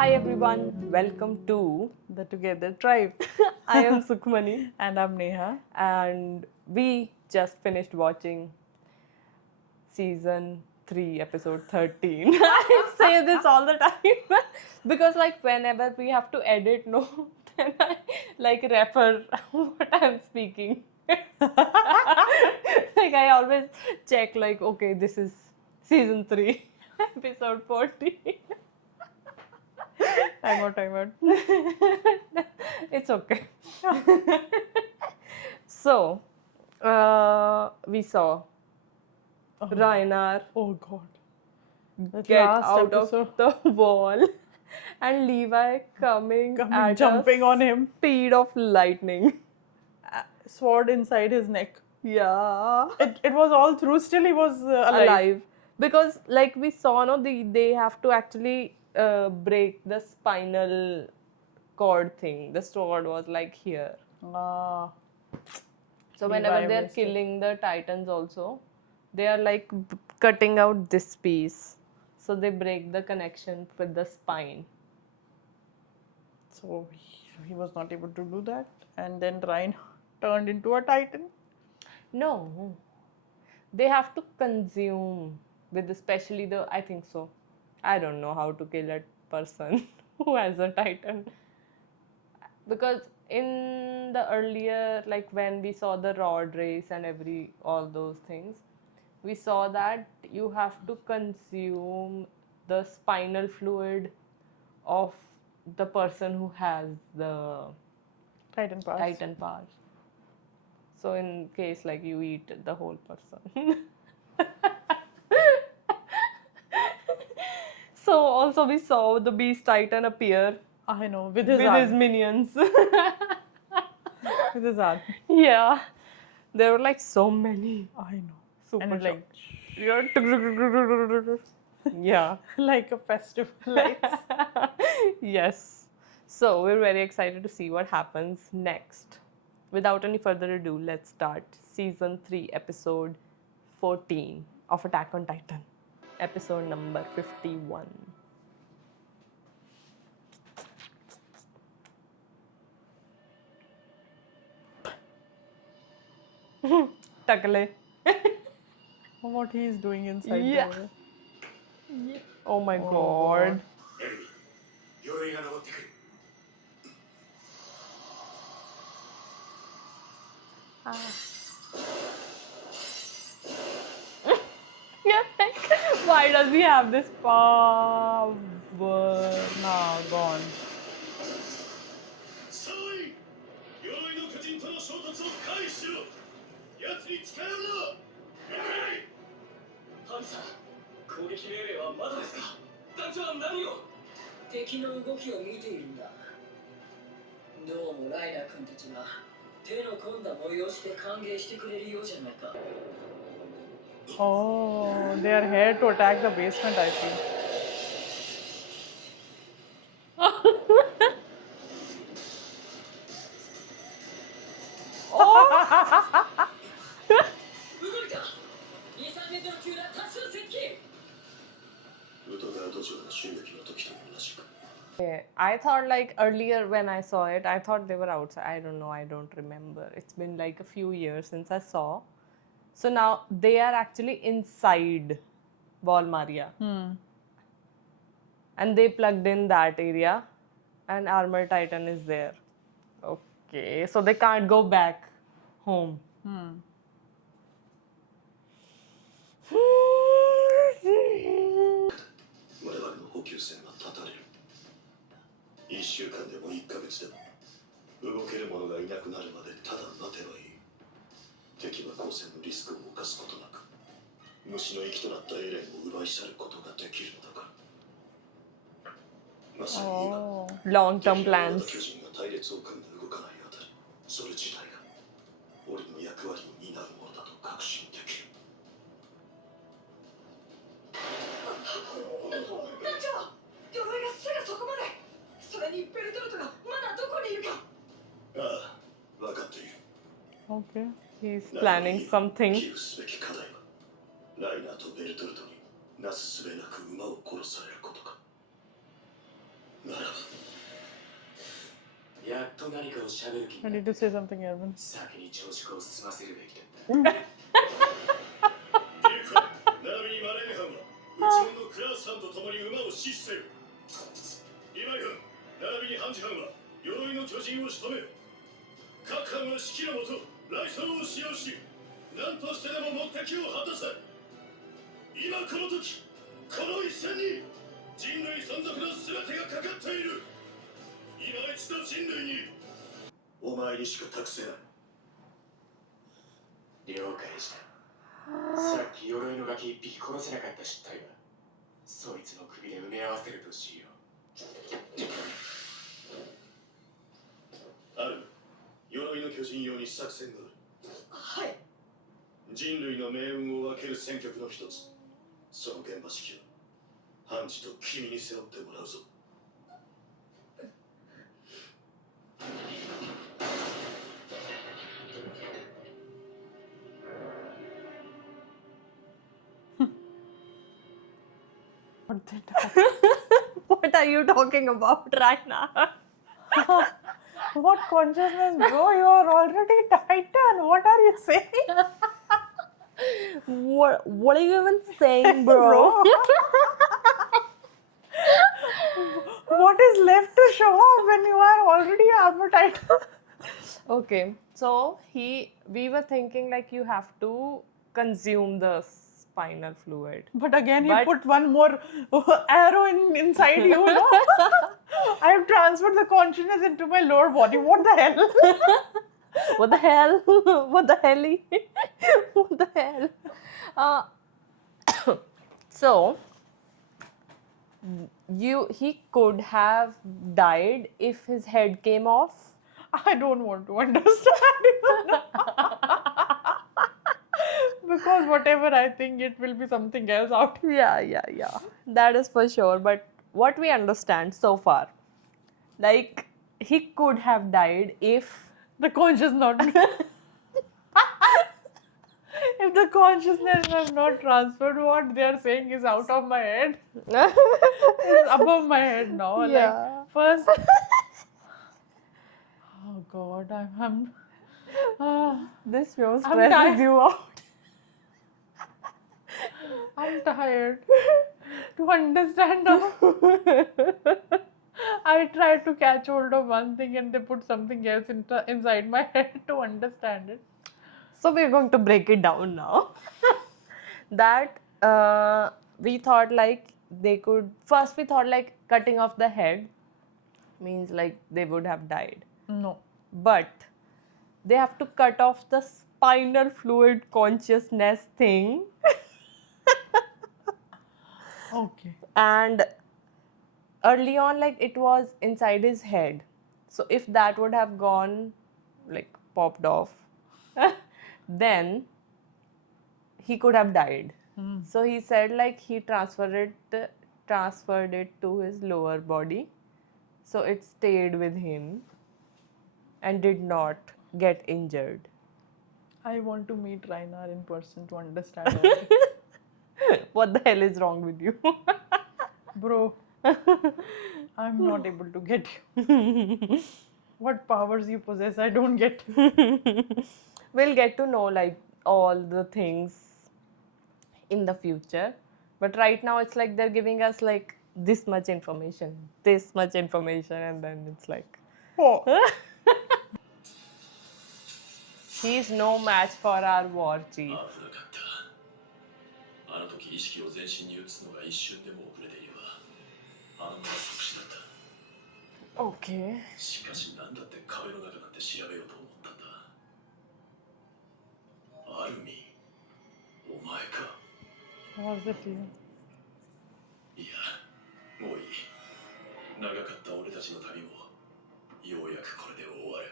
Hi everyone, welcome to The Together Tribe. I am Sukhmani And I'm Neha. and we just finished watching season 3 episode 13. I say this all the time because like whenever we have to edit no then I like refer what I'm speaking. Like I always check like okay this is season 3 episode 14. Time out. It's okay. So, we saw Rainar Oh god. That get last out episode. of the wall and Levi coming at Jumping a on him. speed of lightning. Sword inside his neck. Yeah. It was all through. Still he was alive. Because like we saw no they have to actually break the spinal cord thing. The sword was like here. Ah. So Levi whenever they're missed it. killing the titans also, they are like cutting out this piece. So they break the connection with the spine. So he was not able to do that. And then Ryan turned into a titan. No. They have to consume with especially the I think so. I don't know how to kill a person who has a titan. Because in the earlier like when we saw the rod race and all those things, we saw that you have to consume the spinal fluid of the person who has the Titan parts. titan part. So in case like you eat the whole person. So also we saw the beast titan appear I know. With his with arm. his minions. With his arm. Yeah. There were like so many. I know. Super And like yeah. like a festival lights. Yes. So we're very excited to see what happens next. Without any further ado, let's start season 3, episode 14 of Attack on Titan. Episode number 51. Takale. What he is doing inside Yeah. there. Oh my Oh god. 鎧が登ってくる Yeah, like, why does he have this power? Now gone. 総員鎧の巨人との衝突を回避しろ奴に近寄るな了解ハンさん攻撃命令はまだですか団長は何を敵の動きを見ているんだどうもライナー君たちが手の込んだ催しで歓迎してくれるようじゃないか Oh, they are here to attack the basement, I feel. Oh! 動いた 2,3 メートル級だ多数接近ウトガード城の襲撃の時と同じく Yeah, I thought like earlier when I saw it, I thought they were outside. I don't know, I don't remember. It's been like a few years since I saw. So now they are actually inside Wall Maria. And they plugged in that area and Armor Titan is there. Okay, so they can't go back home. 我々の補給線は断たれる1週間でも1ヶ月でも動ける者がいなくなるまでただ待てばいい敵は光線のリスクを冒すことなく虫の息となったエレンを奪い去ることができるのだからまさに今 Oh. Long-term 敵のような plans. 巨人が隊列を組んで動かないあたりそれ自体が俺の役割を担うものだと確信できる団長鎧がすぐそこまでそれにベルトルトがまだどこにいるかああ分かっている Okay. He's planning something. 危惧すべき課題はライナーとベルトルトになすすべなく馬を殺されることかならと何かを喋る気 I にな need っ to て say something, Erwin. 先に調子を済ませるべきだった デク並びにマレーハンはうちのクラースさんと共に馬を死せよリヴァイハン並びにハンジハンは鎧の巨人を仕留めよ各班は指揮のもとライソルを使用し何としてでも目的を果たせ今この時この一戦に人類存続の全てがかかっている今一度人類にお前にしか託せない了解したさっき鎧のガキ一匹殺せなかった失態はそいつの首で埋め合わせるとしようある鎧の巨人用に作戦があるはい人類の命運を分ける戦局の一つその現場指揮はハンジと君に背負ってもらうぞWhat did I- What are you talking about right now? What consciousness, bro? You are already Titan. What are you saying, What are you even saying, bro? What is left to show off when you are already armor Titan? Okay, so we were thinking like you have to consume the spinal fluid. But again, he But- put one more arrow inside you. No? I have transferred the consciousness into my lower body. What the hell? What the hell? What the hell? What the hell? So he could have died if his head came off. I don't want to understand. Because whatever I think, it will be something else out. Yeah. That is for sure. But what we understand so far, like he could have died if The conscious not. If the consciousness has not transferred, what they are saying is out of my head. It's above my head now. Yeah. Like first. Oh God, I'm this show I'm stresses tired. you out. I'm tired to understand now. I tried to catch hold of one thing and they put something else inside my head to understand it. So we're going to break it down now. That we thought like they could first we thought like cutting off the head means like they would have died. No. But they have to cut off the spinal fluid consciousness thing. Okay. And early on like it was inside his head, so if that would have gone like popped off then he could have died. So he said like he transferred it to his lower body, so it stayed with him and did not get injured. I want to meet Rainar in person to understand all this. What the hell is wrong with you? Bro, I'm not able to get you. What powers you possess, I don't get. We'll get to know like all the things in the future, but right now it's like they're giving us like this much information, and then it's like Oh. he's no match for our war chief. 危なかったあの時意識を全身に移すのが一瞬でも遅れていればあのまま即死だった Okay. しかし何だって壁の中なんて調べようと思ったんだアルミお前か Was it you? いやもういい長かった俺たちの旅もようやくこれで終わる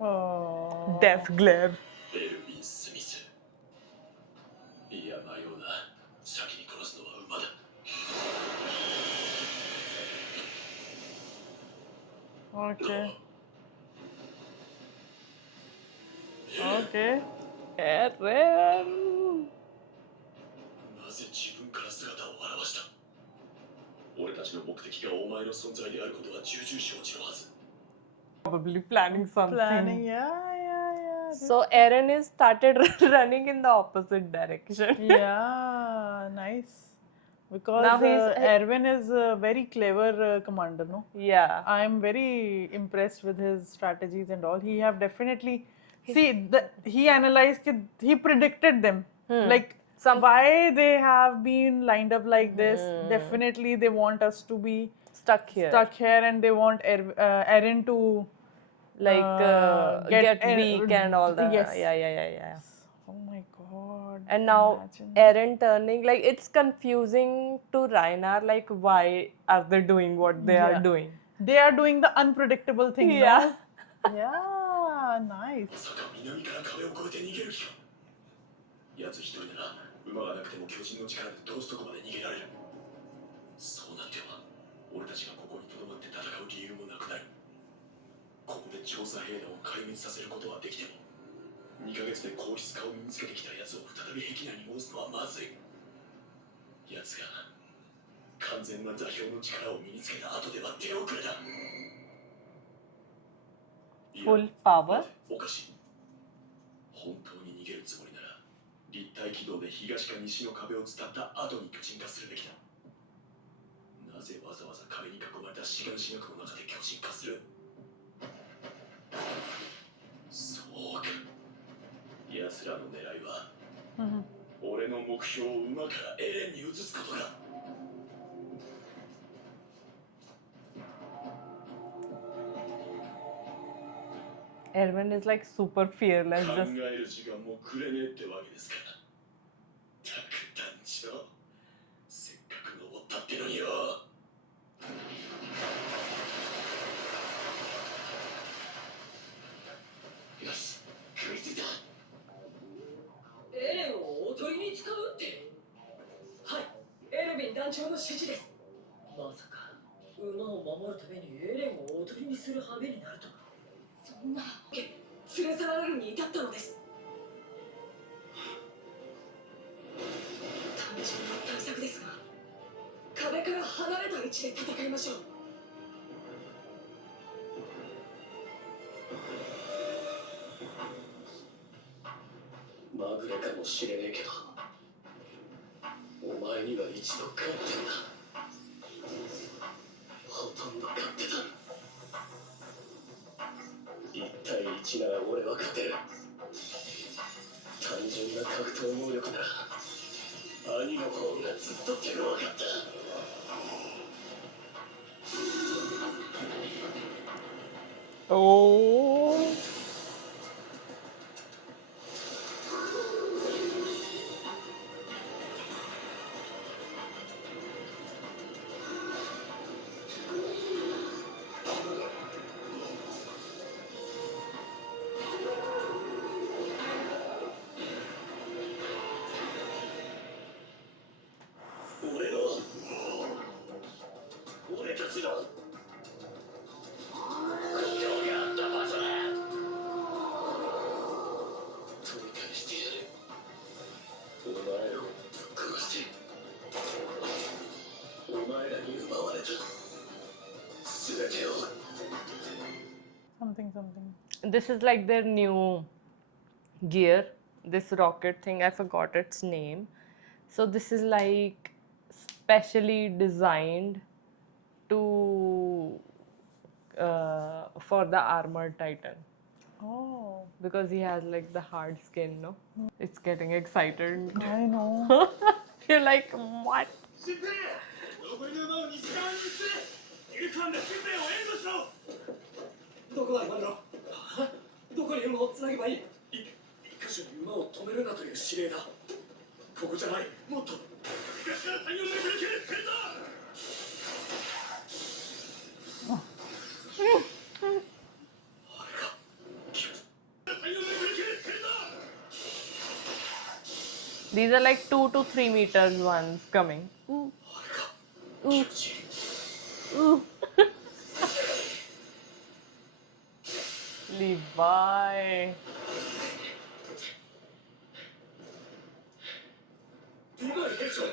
Oh. Death glare. エルヴィン・スミスいや迷うな先に殺すのは馬だ Okay. Okay. Eren. なぜ自分から姿を現した。俺たちの目的がお前の存在であることは重々承知のはず。 Probably planning something. Planning, yeah. So Eren is started running in the opposite direction. Yeah, nice. Because Now he's- Erwin is a very clever commander, no? Yeah. I am very impressed with his strategies and all. He have definitely he analyzed it, he predicted them. Like why they have been lined up like this. Definitely they want us to be Stuck here. and they want Eren to Get Er- weak and all that. Yes. Yeah. Oh my god. And now imagine. Eren turning, like it's confusing to Reinar, like why are they doing what they are Yeah. doing? They are doing the unpredictable thing. Yeah. No? Yeah, nice. まさか南から壁を越えて逃げる気か。奴一人なら馬がなくても巨人の力で通すとこまで逃げられる。そうなっては俺たちがここに留まって戦う理由もなくなる。ここで調査兵団を壊滅させることはできても2ヶ月で硬質化を身につけてきた奴を再び壁内に戻すのはまずい。奴が完全な座標の力を身につけた後では手遅れだ。Full power? おかしい。本当に逃げるつもりなら立体軌道で東か西の壁を伝った後に巨人化するべきだ。なぜわざわざ壁に囲まれた志願しなくの中で巨人化する。そうか。奴らの狙いは、俺の目標を馬からエレンに移すことか。Erwin is like super fearless. 考 Just える時間もくれねえってわけですか。たく団長、せっかく登ったってのによ。よし、食いついた。エレンをおとりに使うって。はい、エルヴィン団長の指示です。まさか馬を守るためにエレンをおとりにする羽目になるとは。そんな連れ去られるに至ったのです。単純な対策ですが、壁から離れた位置で戦いましょう。まぐれかもしれねえけど、お前には一度勝ってんだ。ほとんど勝ってた。1対1なら俺は勝てる。単純な格闘能力なら兄の方がずっと手強かった。oh.俺たちの故郷があった場所だ。取り返してやる。お前らをぶっ殺してお前らに奪われた全てを。 Something. This is like their new gear. This rocket thing, I forgot its name. So this is like specially designed to for the armored titan, Oh, because he has like the hard skin, no? It's getting excited. I know. You're like, what? シンペイ、残りの馬を西側に移せ。エルカンでシンペイを援護しろ。どこだ今の。どこに馬をつなげばいい。一箇所に馬を止めるなという指令だ。ここじゃない、もっと東から太陽めぐり切れ、変だ。These are like 2 to 3 meters ones coming. Ooh. Ooh. Ooh. Levi. 今いでしょ。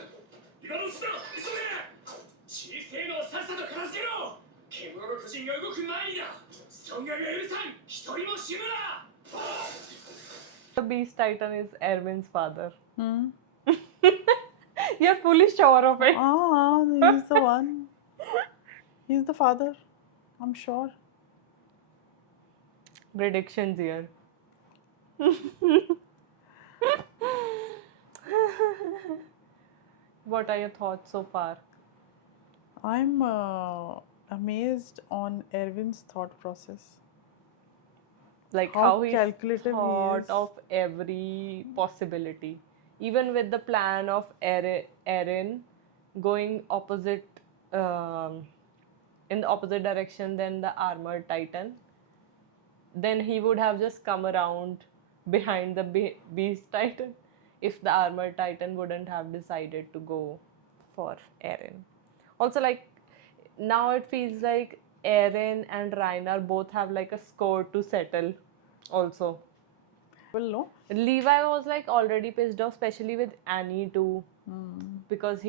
尊厳が許さん一人も死ぬな The Beast Titan is Erwin's father. Hmm. You're fully sure of it. Ah, he's the one. He's the father. I'm sure. Predictions here. What are your thoughts so far? I'm amazed on Erwin's thought process. Like How how he calculative he thought is. of every possibility, even with the plan of Eren going opposite, in the opposite direction than the armored titan. Then he would have just come around behind the beast titan if the armored titan wouldn't have decided to go for Eren. Also, like, now it feels like Eren and Reiner both have like a score to settle also. Well, no. Levi was like already pissed off, especially with Annie too, because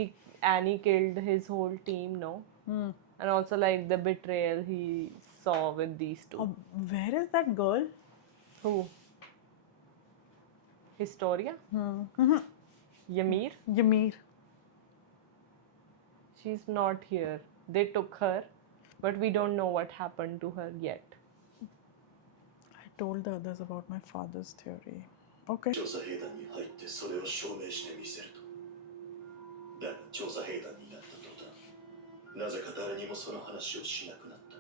Annie killed his whole team, no? And also like the betrayal he saw with these two. Where is that girl? Who? Historia? Ymir? Ymir. She's not here. They took her, but we don't know what happened to her yet. I told the others about my father's theory. Okay. 調査兵団に入ってそれを証明してみせると。だが調査兵団になった途端、なぜか誰にもその話をしなくなった。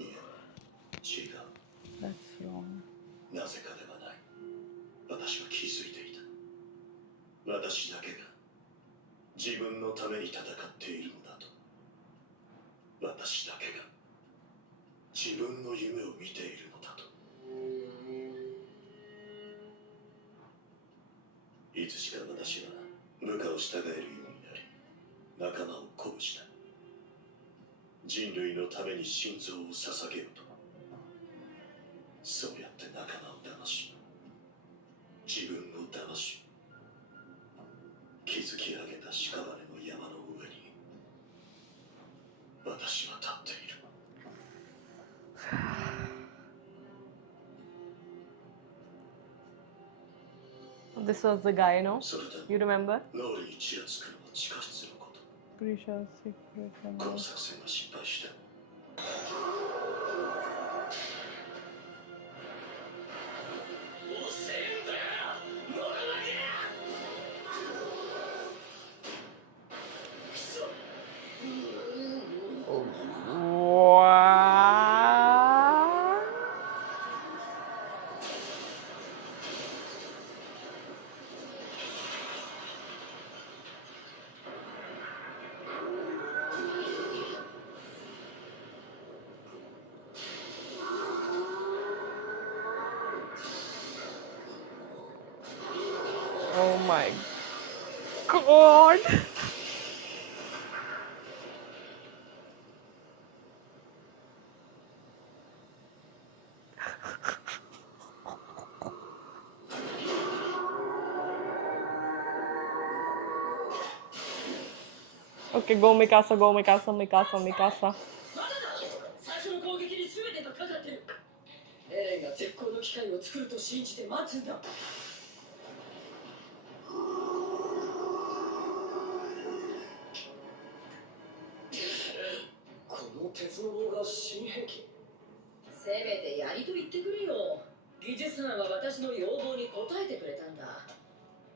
いや、違う。 That's wrong. なぜかではない。私は気づいていた。私だけが自分のために戦っているのだと。私だけが自分の夢を見ているのだと。いつしか私は部下を従えるようになり、仲間を鼓舞した。人類のために心臓を捧げようと。そうやって仲間を騙し、自分を騙し、築き上げた屍の山の上に私は立っている。 This was the guy, no? それで You remember? 脳裏にちらつくのは地下室のこと。 Grisha's secret. この作戦は失敗しても遅えんだよノコノキクソ What? Oh my god. Okay, go Mikasa, go Mikasa, Mikasa, Mikasa. まだだ最初の攻撃に全てがかかってるエレンが絶好の機会を作ると信じて待つんだこの鉄の棒が新兵器せめてやりと言ってくれよ技術班は私の要望に応えてくれたんだ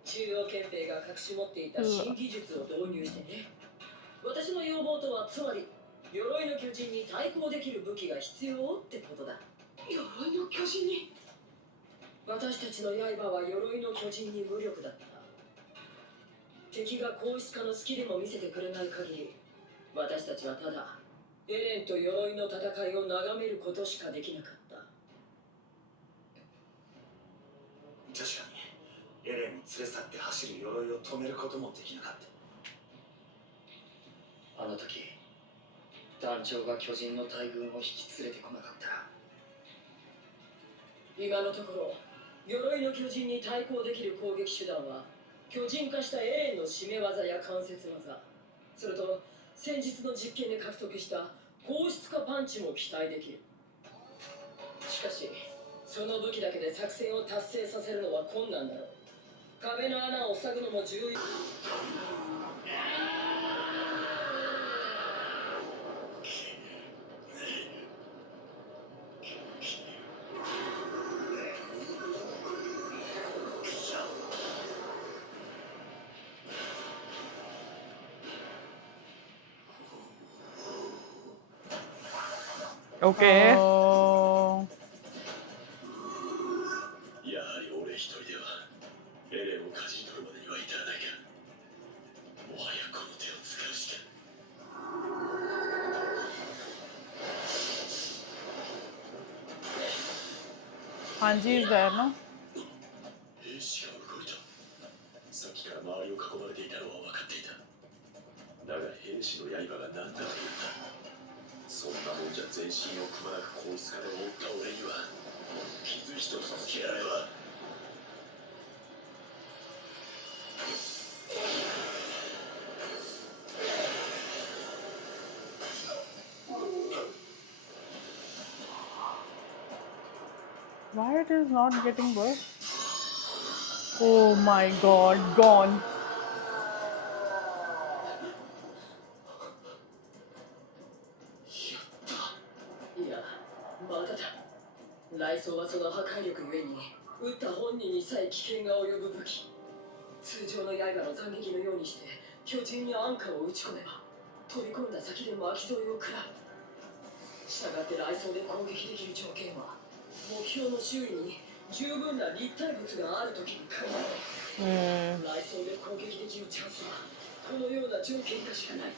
中央憲兵が隠し持っていた新技術を導入してね私の要望とはつまり鎧の巨人に対抗できる武器が必要ってことだ鎧の巨人に私たちの刃は鎧の巨人に無力だった敵が硬質化のスキルも見せてくれない限り私たちはただエレンと鎧の戦いを眺めることしかできなかった確かにエレンを連れ去って走る鎧を止めることもできなかったあの時団長が巨人の大軍を引き連れてこなかったら今のところ鎧の巨人に対抗できる攻撃手段は巨人化したエレンの締め技や関節技それと先日の実験で獲得した放出化パンチも期待できる。しかしその武器だけで作戦を達成させるのは困難だろう。壁の穴を塞ぐのも重要。 Okay. Oh. やはり俺一人ではエレンをかじり取るまでには至らないか。もはやこの手を使うしか。 Hanji is there, no? 兵士が動いた。さっきから周りを囲まれていたのは分かっていた。だが兵士の刃が何だというんだ。そんなもんじゃ全身をくまなく硬質化で覆った俺には傷一つつけられば。 Why it is not getting worse? Oh my god, gone. いや、まだだ。雷槍はその破壊力ゆえに、撃った本人にさえ危険が及ぶ武器。通常の刃の斬撃のようにして、巨人に安価を打ち込めば、飛び込んだ先で巻き添えを食らう。したがって雷槍で攻撃できる条件は、目標の周囲に十分な立体物があるときに限られる。雷槍で攻撃できるチャンスは、このような条件下しかない。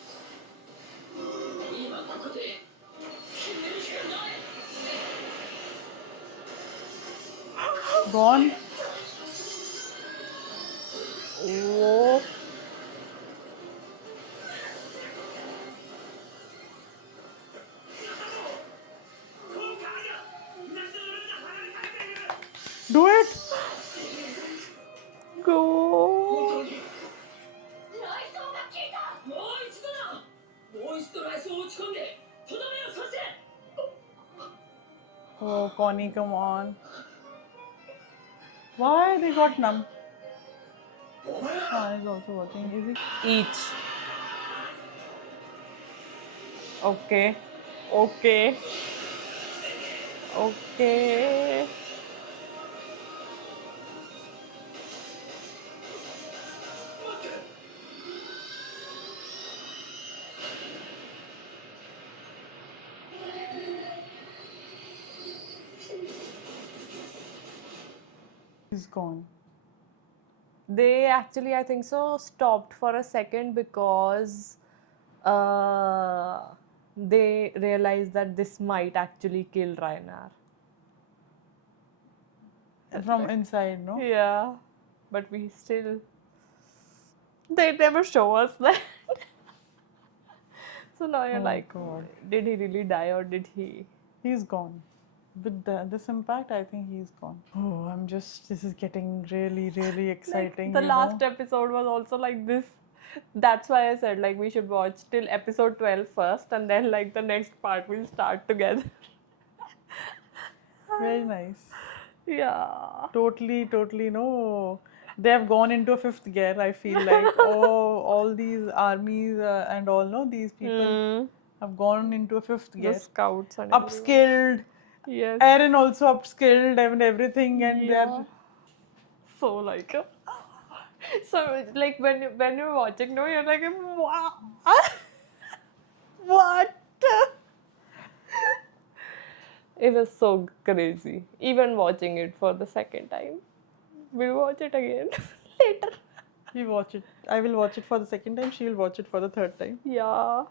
今ここで決めるしかない。 Gone. Oh. Do it. Go. 雷槍が効いた。もう一度だ。もう一度雷槍を打ち込んでとどめを刺せ。 Oh, Connie, come on. Why they got numb? Khan is also watching. Is he? Each. Okay. Okay. Okay. He's gone. They actually, I think so, stopped for a second because they realized that this might actually kill Ragnar. From inside, no? Yeah, but we still. They never show us that. So now you're Oh, like, God. did he really die or did he? He's gone. With this impact, I think he's gone. Oh, this is getting really, really exciting. The you last know? episode was also like this. That's why I said like we should watch till episode 12 first and then like the next part will start together. Very nice. Yeah. Totally, no. They have gone into a fifth gear, I feel like. Oh, all these armies and all, no, these people have gone into a fifth The gear. scouts and Upskilled. yes. Eren also upskilled and everything, and Yeah. they're So like so like when you're watching no you're like wow. What? It was so crazy. Even watching it for the second time. We'll watch it again later. you watch it. I will watch it for the second time. She will watch it for the third time. Yeah.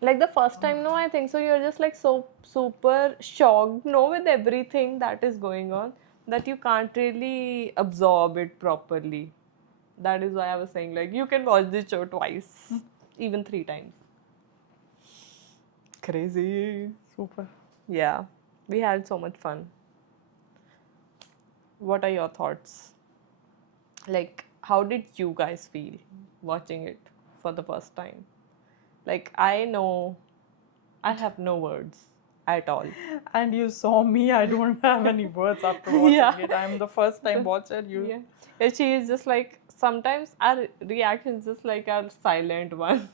Like the first time, no, I think so. You're just like so super shocked, no, with everything that is going on, that you can't really absorb it properly. That is why I was saying, like, you can watch this show twice, even 3 times. Crazy. Super. Yeah, we had so much fun. What are your thoughts? Like, how did you guys feel watching it for the first time? Like, I know I have no words at all. And you saw me, I don't have any words after watching Yeah. it. I'm the first time watcher. Yeah. Yeah, she is just like, sometimes our reactions just like our silent ones.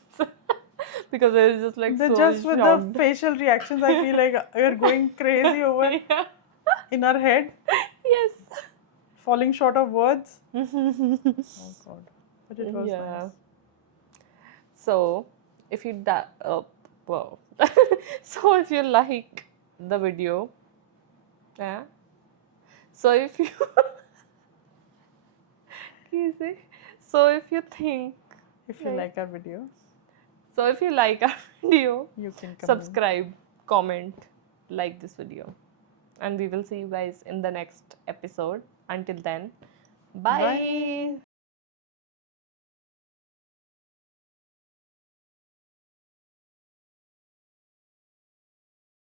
Because we're just like so Just with the shocked. facial reactions, I feel like we're going crazy over Yeah. in our head, Yes. falling short of words. Oh God. But it was Yeah. nice. So, if you wow. So if you like the video, yeah. So if you Can you say? So if you think, If you like our video, so if you like our video, you can come. subscribe, comment, like this video, and we will see you guys in the next episode. Until then, bye. Bye.